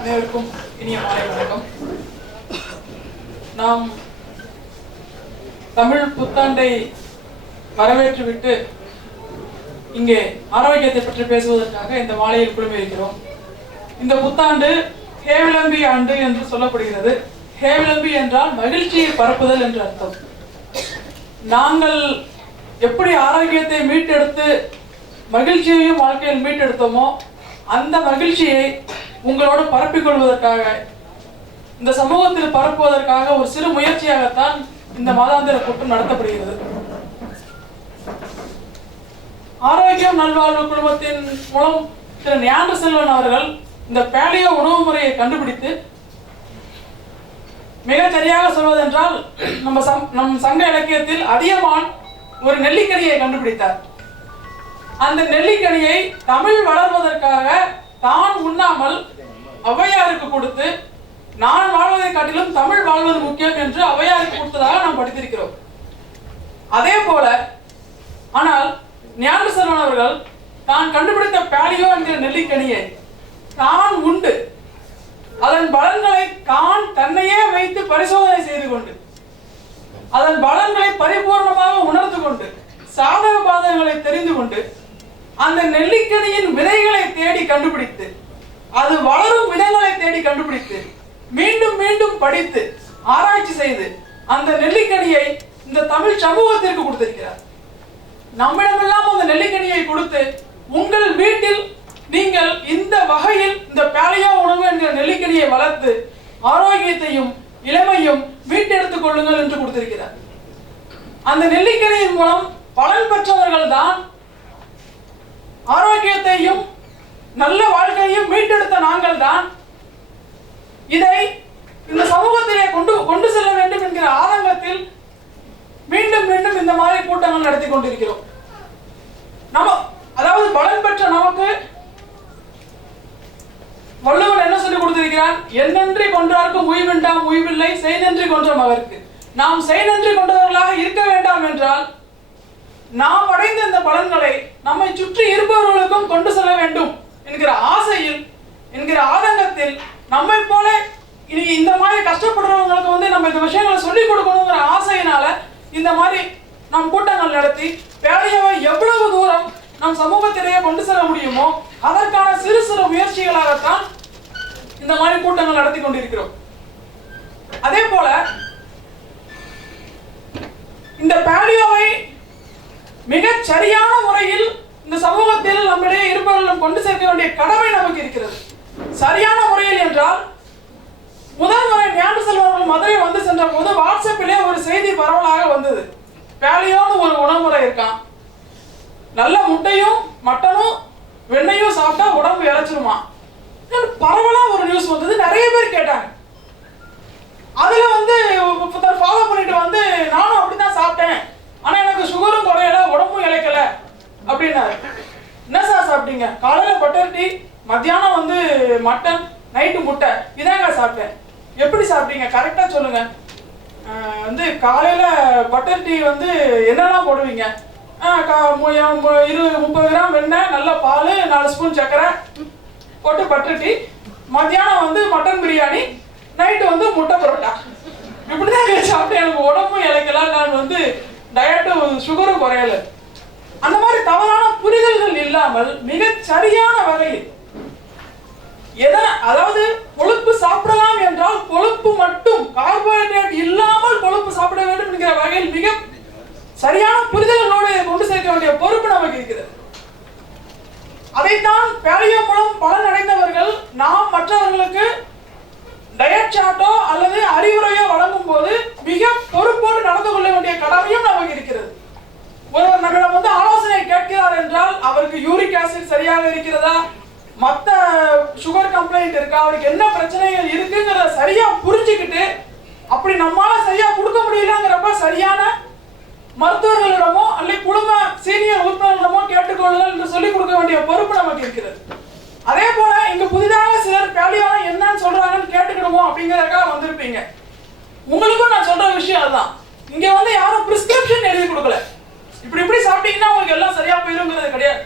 அனைவருக்கும் இனிய மாலை வணக்கம். நாம் தமிழ் புத்தாண்டை வரவேற்றுவிட்டு இங்கே ஆரோக்கியத்தை பற்றி பேசுவதற்காக இந்த மாலையில் குழுமியிருக்கிறோம். இந்த புத்தாண்டு ஹேவிளம்பி ஆண்டு என்று சொல்லப்படுகிறது. ஹேவிளம்பி என்றால் மகிழ்ச்சியை பரப்புதல் என்று அர்த்தம். நாங்கள் எப்படி ஆரோக்கியத்தை மீட்டெடுத்து மகிழ்ச்சியையும் வாழ்க்கையில் மீட்டெடுத்தோமோ அந்த மகிழ்ச்சியை உங்களோடு பரப்பிக் கொள்வதற்காக இந்த சமூகத்தில் பரப்புவதற்காக ஒரு சிறு முயற்சியாகத்தான் இந்த மாதாந்திர கூட்டம் நடத்தப்படுகிறது. ஆரோக்கியம் நல்வாழ்வு குழுமத்தின் மூலம் திரு ஞான செல்வன் அவர்கள் இந்த பேலியோ உணவு முறையை கண்டுபிடித்து மிக சரியாக சொல்வதென்றால் நம்ம சம் நம் சங்க இலக்கியத்தில் அதிகமான் ஒரு நெல்லிக்கனியை கண்டுபிடித்தார். அந்த நெல்லிக்கனியை தமிழ் வளர்வதற்காக தான் உண்ணாமல் ஔவையாருக்கு கொடுத்து நான் வாழ்வதை காட்டிலும் தமிழ் வாழ்வது முக்கியம் என்று ஔவையாருக்கு கொடுத்ததாக நாம் படித்திருக்கிறோம். அதே போல ஆனால் ஞானசரவன் அவர்கள் தான் கண்டுபிடித்த பேலியோ என்கிற நெல்லிக்கனியை தான் உண்டு. அதன் பலன்களை தான் தன்னையே வைத்து பரிசோதனை செய்து கொண்டு அதன் பலன்களை பரிபூர்ணமாக உணர்ந்து கொண்டு சாதக பாதகங்களை தெரிந்து கொண்டு அந்த நெல்லிக்கனியின் விதைகளை தேடி கண்டுபிடித்து அது வளரும் விதங்களை தேடி கண்டுபிடித்து மீண்டும் மீண்டும் படித்து ஆராய்ச்சி செய்து அந்த நெல்லிக்கனியை இந்த தமிழ் சமூகத்திற்கு கொடுத்திருக்கிறார். நம்மிடமெல்லாம் அந்த நெல்லிக்கனியை கொடுத்து உங்கள் வீட்டில் நீங்கள் இந்த வகையில் இந்த பேலையா உணவு என்கிற நெல்லிக்கனியை வளர்த்து ஆரோக்கியத்தையும் இளமையும் மீட்டெடுத்துக் கொள்ளுங்கள் என்று கொடுத்திருக்கிறார். அந்த நெல்லிக்கனியின் மூலம் பலன் பெற்றவர்கள் தான் ஆரோக்கியத்தையும் நல்ல வாழ்க்கையையும் மீட்டெடுத்த நாங்கள் தான் இதை இந்த சமூகத்திலே கொண்டு கொண்டு செல்ல வேண்டும் என்கிற ஆதங்கத்தில் மீண்டும் மீண்டும் இந்த மாதிரி கூட்டங்கள் நடத்தி கொண்டிருக்கிறோம். நம்ம அதாவது பலன் பெற்ற நமக்கு வள்ளுவர் என்ன சொல்லி கொடுத்திருக்கிறான் என்னன்றி கொன்றார்க்கும் உய்விண்டாம் உய்வில்லை செய்தன்றி கொன்ற மகருக்கு நாம் செய்தன்றி கொண்டவர்களாக இருக்க வேண்டாம் என்றால் நாம் அடைந்த இந்த பலன்களை நம்மை சுற்றி இருப்பவர்களுக்கும் கொண்டு செல்ல வேண்டும். என்கிற ஆசையில் என்கிற ஆதங்கத்தில் நம்மை போல இனி இந்த மாதிரி கஷ்டப்படுறவங்களுக்கு வந்து நம்ம இந்த விஷயங்களை சொல்லிக் கொடுக்கணுங்கிற ஆசையினால இந்த மாதிரி நம் கூட்டங்கள் நடத்தி வேலையை எவ்வளவு தூரம் நம் சமூகத்திலேயே கொண்டு செல்ல முடியுமோ அதற்கான சிறு சிறு முயற்சிகளாகத்தான் இந்த மாதிரி கூட்டங்கள் நடத்தி கொண்டிருக்கிறோம். அதே போல இந்த பேலியோவை மிகச் சரியான முறையில் இந்த சமூகத்தில் நம்மிடையே இருப்பவர்களும் கொண்டு சேர்க்க வேண்டிய கடமை நமக்கு இருக்கிறது. சரியான முறையில் என்றால் முதல் முறை ஞான செல்வர்கள் மதுரை வந்து சென்ற போது வாட்ஸ்அப்பிலே ஒரு செய்தி பரவலாக வந்தது. வேலையோடு ஒரு உணவுமுறை இருக்கான் நல்ல முட்டையும் மட்டனும் வெண்ணையும் சாப்பிட்டா உடம்பு இழைச்சிருமா பரவலா ஒரு நியூஸ் வந்தது. நிறைய பேர் கேட்டாங்க. அதுல வந்து ஃபாலோ பண்ணிட்டு வந்து நானும் அப்படிதான் சாப்பிட்டேன். ஆனா எனக்கு சுகரும் குறையல உடம்பும் இழைக்கல அப்படின்னாரு என்ன சார் சாப்பிட்டீங்க. காலையில் பட்டர் டீ மத்தியானம் வந்து மட்டன் நைட்டு முட்டை. இதாங்க சாப்பிட்டேன். எப்படி சாப்பிட்டீங்க? கரெக்டாக சொல்லுங்க. வந்து காலையில் பட்டர் டீ வந்து என்னெல்லாம் போடுவீங்க? ஆஹ் கா- மு- இரு முப்பது கிராம் வெண்ணெய் நல்ல பால் நாலு ஸ்பூன் சர்க்கரை போட்டு பட்டர் டீ. மத்தியானம் வந்து மட்டன் பிரியாணி நைட்டு வந்து முட்டை பரோட்டா. இப்படிதான் சாப்பிட்டேன். எனக்கு உடம்பும் இழைக்கல நான் வந்து டயட்டும் சுகரும் குறையலை. அந்த மாதிரி தவறான புரிதல்கள் இல்லாமல் மிக சரியான வகையில் எதை அதாவது கொழுப்பு சாப்பிடலாம் என்றால் கொழுப்பு மட்டும் கார்போஹைட்ரேட் இல்லாமல் கொழுப்பு சாப்பிட வேண்டும் என்கிற வகையில் மிக சரியான புரிதல்களோடு கொண்டு சேர்க்க வேண்டிய பொறுப்பு நமக்கு இருக்கிறது அதைத்தான் பேலியோ மூலம் பலன் அடைந்தவர்கள் நாம் மற்றவர்களுக்கு டயட் சாட்டோ அல்லது அறிவுரையோ வழங்கும் போது மிக பொறுப்போடு நடந்து கொள்ள வேண்டிய கடமையும் நமக்கு இருக்கிறது. ஒருவர் நம்மிடம் வந்து ஆலோசனை கேட்கிறார் என்றால் அவருக்கு யூரிக் ஆசிட் சரியாக இருக்கிறதா? மற்ற சுகர் கம்ப்ளைண்ட் இருக்கா? அவருக்கு என்ன பிரச்சனைகள் இருக்குங்கிறத சரியா புரிஞ்சுக்கிட்டு அப்படி நம்மால சரியா கொடுக்க முடியலங்கிறப்ப சரியான மருத்துவர்களிடமோ அல்லது குடும்ப சீனியர் உறுப்பினர்களிடமோ கேட்டுக்கொள்ளுதல் என்று சொல்லிக் கொடுக்க வேண்டிய பொறுப்பு நமக்கு இருக்கிறது. அதே போல இங்க புதிதாக சிலர் பேலியோனா என்னன்னு சொல்றாங்கன்னு கேட்டுக்கிடுவோம் அப்படிங்கிறதுக்காக வந்திருப்பீங்க. உங்களுக்கும் நான் சொல்ற விஷயம் அதுதான். இங்க வந்து யாரும் பிரிஸ்கிரிப்ஷன் எழுதி கொடுக்கல. இப்படி இப்படி சாப்பிட்டீங்கன்னா உங்களுக்கு எல்லாம் சரியா போயிருங்கிறது கிடையாது.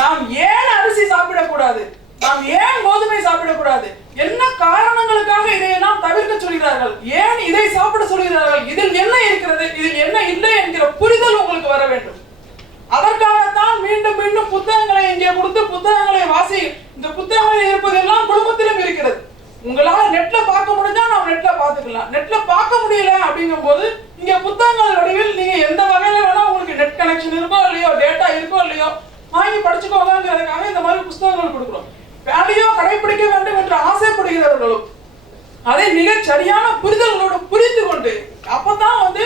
நாம் ஏன் அரிசி சாப்பிடக்கூடாது? நாம் ஏன் கோதுமை சாப்பிடக்கூடாது? என்ன காரணங்களுக்காக இதையெல்லாம் தவிர்க்க சொல்கிறார்கள்? ஏன் இதை சாப்பிட சொல்கிறார்கள்? இதில் என்ன இருக்கிறது? இதில் என்ன இல்லை என்கிற புரிதல் உங்களுக்கு வர வேண்டும். அதற்காகத்தான் மீண்டும் மீண்டும் புத்தகங்களை இங்கே கொடுத்து புத்தகங்களை வாசி இந்த புத்தகங்களில் இருப்பதெல்லாம் குடும்பத்திலும் இருக்கிறது. உங்களால நெட்ல பார்க்க முடிஞ்சா நாம் நெட்ல பார்த்துக்கலாம். நெட்ல பார்க்க முடியல அப்படிங்கும் போது இங்க புத்தகங்கள் வடிவில் நீங்க எந்த வகை வாங்கி படிச்சுக்கோங்கிறதுக்காக இந்த மாதிரி புஸ்தகங்கள் கொடுக்குறோம். வேலையோ கடைபிடிக்க வேண்டும் என்று ஆசைப்படுகிறவர்களும் அதை மிக சரியான புரிதல்களோடு புரிந்து கொண்டு அப்பதான் வந்து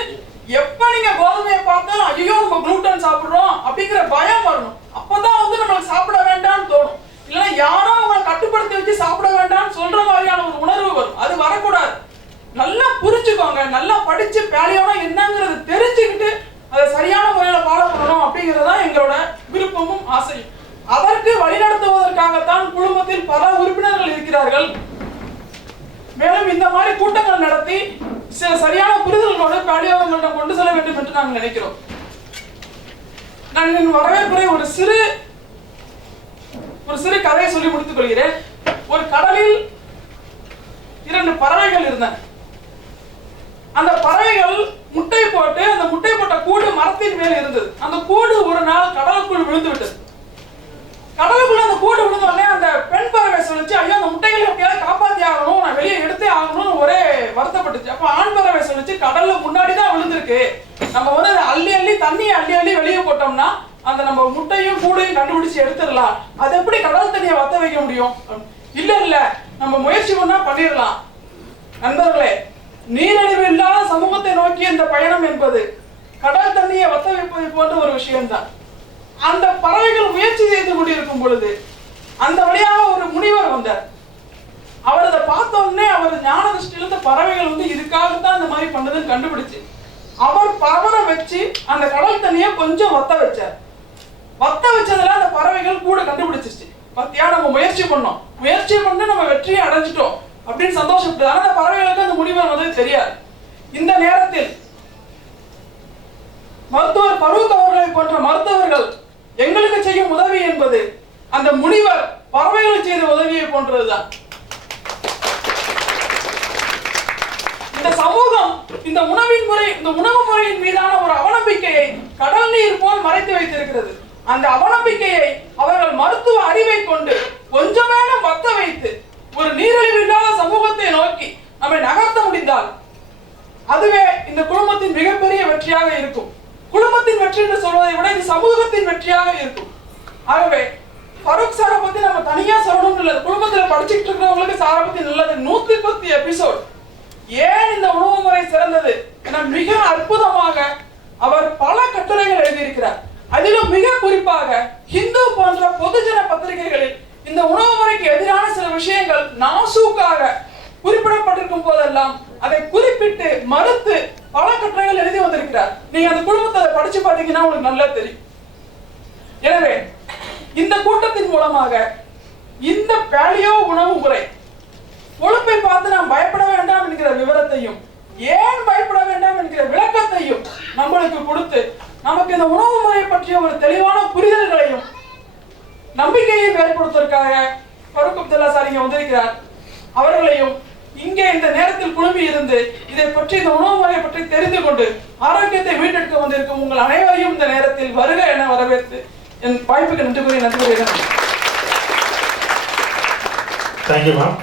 எப்ப நீங்க கோதுமையை பார்த்தாலும் ஐயோ நம்ம குளூட்டன் சாப்பிடுறோம் அப்படிங்கிற பயம் வரணும் அப்பதான் வந்து நம்மளுக்கு சாப்பிட வேண்டாம்னு தோணும் இல்லைன்னா யாரோ அவங்களை கட்டுப்படுத்தி வச்சு சாப்பிட வேண்டாம்னு சொல்ற மாதிரியான ஒரு உணர்வு வரும் அது வரக்கூடாது நல்லா புரிஞ்சுக்கோங்க நல்லா படிச்சு பேலியோனா என்னங்கிறது தெரிஞ்சுக்கிட்டு அதை சரியான முறையில ஃபாலோ பண்ணணும் அப்படிங்கிறது தான் எங்களோட விருப்பமும் ஆசையும் அதற்கு வழிநடத்துவதற்காகத்தான் குடும்பத்தில் பல உறுப்பினர்கள் இருக்கிறார்கள். மேலும் இந்த மாதிரி கூட்டங்கள் நடத்தி சில சரியான புரிதல்களோடு பேலியோவங்களிடம் கொண்டு செல்ல வேண்டும் என்று நாங்கள் நினைக்கிறோம். நான் என் வரவேற்புரை ஒரு சிறு ஒரு சிறு கதையை சொல்லி முடித்துக் கொள்கிறேன். ஒரு கடலில் இரண்டு பறவைகள் இருந்தன. அந்த பறவைகள் முட்டை போட்டு அந்த முட்டை போட்ட கூடு மரத்தின் மேல் இருந்தது. அந்த கூடு ஒரு நாள் கடலுக்குள் விழுந்து விட்டது கடலுக்குள்ள அந்த கூடு விழுந்த உடனே அந்த பெண் பறவை சொல்லிச்சு ஐயோ அந்த முட்டைகளை எப்படியாவது காப்பாத்தி ஆகணும் நான் வெளியே எடுத்தே ஆகணும்னு ஒரே வருத்தப்பட்டுச்சு. அப்போ ஆண் பறவை சொல்லிச்சு கடல்ல முன்னாடி தான் விழுந்திருக்கு. நம்ம வந்து அதை அள்ளி அள்ளி தண்ணியை அள்ளி அள்ளி வெளியே போட்டோம்னா அந்த நம்ம முட்டையும் கூடையும் கண்டுபிடிச்சு எடுத்துடலாம். அது எப்படி கடல் தண்ணியை வத்த வைக்க முடியும்? இல்ல இல்ல நம்ம முயற்சி பண்ணா பண்ணிடலாம். நண்பர்களே நீரழிவு இல்லாத சமூகத்தை நோக்கி இந்த பயணம் என்பது கடல் தண்ணியை வத்த வைப்பது போன்ற ஒரு விஷயம்தான். அந்த பறவைகள் முயற்சி செய்து கொண்டிருக்கும் பொழுது அந்த வழியாக ஒரு முனிவர் வந்தார். அவர் அதை பார்த்த உடனே அவர் ஞான திருஷ்டியில பறவைகள் வந்து இதுக்காகத்தான் இந்த மாதிரி பண்ணதுன்னு கண்டுபிடிச்சு. அவர் பவரை வச்சு அந்த கடல் தண்ணியை கொஞ்சம் வத்த வச்சார். வத்த வச்சதுல அந்த பறவைகள் கூட கண்டுபிடிச்சிருச்சு. பத்தியா நம்ம முயற்சி பண்ணோம். முயற்சி பண்ணி நம்ம வெற்றியை அடைஞ்சிட்டோம். அப்படின்னு சந்தோஷப்பட்டு ஆனா அந்த பறவைகளுக்கு அந்த முடிவர் வந்து தெரியாது. இந்த நேரத்தில் மருத்துவர் பரூக் அவர்களை போன்ற மருத்துவர் எங்களுக்கு செய்யும் உதவி என்பது அந்த முனிவர் பறவைகளை செய்த உதவியை போன்றதுதான். இந்த சமூகம் இந்த உணவின் முறை இந்த உணவு முறையின் மீதான ஒரு அவநம்பிக்கையை கடல் நீர் போல் மறைத்து வைத்திருக்கிறது. அந்த அவநம்பிக்கையை அவர்கள் மருத்துவ அறிவை கொண்டு கொஞ்சமேனும் வத்த வைத்து ஒரு நீரிழிவு இல்லாத சமூகத்தை நோக்கி நம்மை நகர்த்த முடிந்தால் அதுவே இந்த குடும்பத்தின் மிகப்பெரிய வெற்றியாக இருக்கும். குடும்பத்தின் வெற்றி என்று சொல்வதை விட இது சமூகத்தின் வெற்றியாக இருக்கும். ஆகவே ஃபருக் சாரை பத்தி நம்ம தனியா சொல்லணும் இல்லை. குடும்பத்துல படிச்சுட்டு இருக்கிறவங்களுக்கு சாரை பத்தி நல்லது. நூத்தி பத்து எபிசோட் ஏன் இந்த உணவு முறை சிறந்தது? என மிக அற்புதமாக அவர் பல கட்டுரைகள் எழுதியிருக்கிறார். அதிலும் மிக குறிப்பாக ஹிந்து போன்ற பொதுஜன பத்திரிகைகளில் இந்த உணவு முறைக்கு எதிரான சில விஷயங்கள் நாசூக்காக குறிப்பிடப்பட்டிருக்கும் போதெல்லாம் அதை குறிப்பிட்டு மறுத்து பல கட்டுரைகள் எழுதி வந்திருக்கிறார். நீங்க அந்த குடும்பத்தை அதை படிச்சு பார்த்தீங்கன்னா உங்களுக்கு நல்லா தெரியும். எனவே இந்த கூட்டத்தின் மூலமாக இந்த பேலியோ உணவு முறை கொழுப்பை பார்த்து நாம் பயப்பட வேண்டாம் என்கிற விவரத்தையும் ஏன் பயப்பட வேண்டாம் என்கிற விளக்கத்தையும் நம்மளுக்கு கொடுத்து நமக்கு இந்த உணவு முறை பற்றிய ஒரு தெளிவான புரிதல்களையும் நம்பிக்கையையும் ஏற்படுத்துவதற்காக ஃபருக் அப்துல்லா வந்திருக்கிறார். அவர்கள் இந்த நேரத்தில் குழுமி இருந்து இதை பற்றி இந்த உணவு முறை பற்றி தெரிந்து கொண்டு ஆரோக்கியத்தை மீட்டெடுக்க வந்திருக்கும் உங்கள் அனைவரையும் இந்த நேரத்தில் வருக என வரவேற்று என் வாய்ப்புக்கு நன்றி கூறி நன்றி கூறுகிறேன் தேங்க்யூ மேம்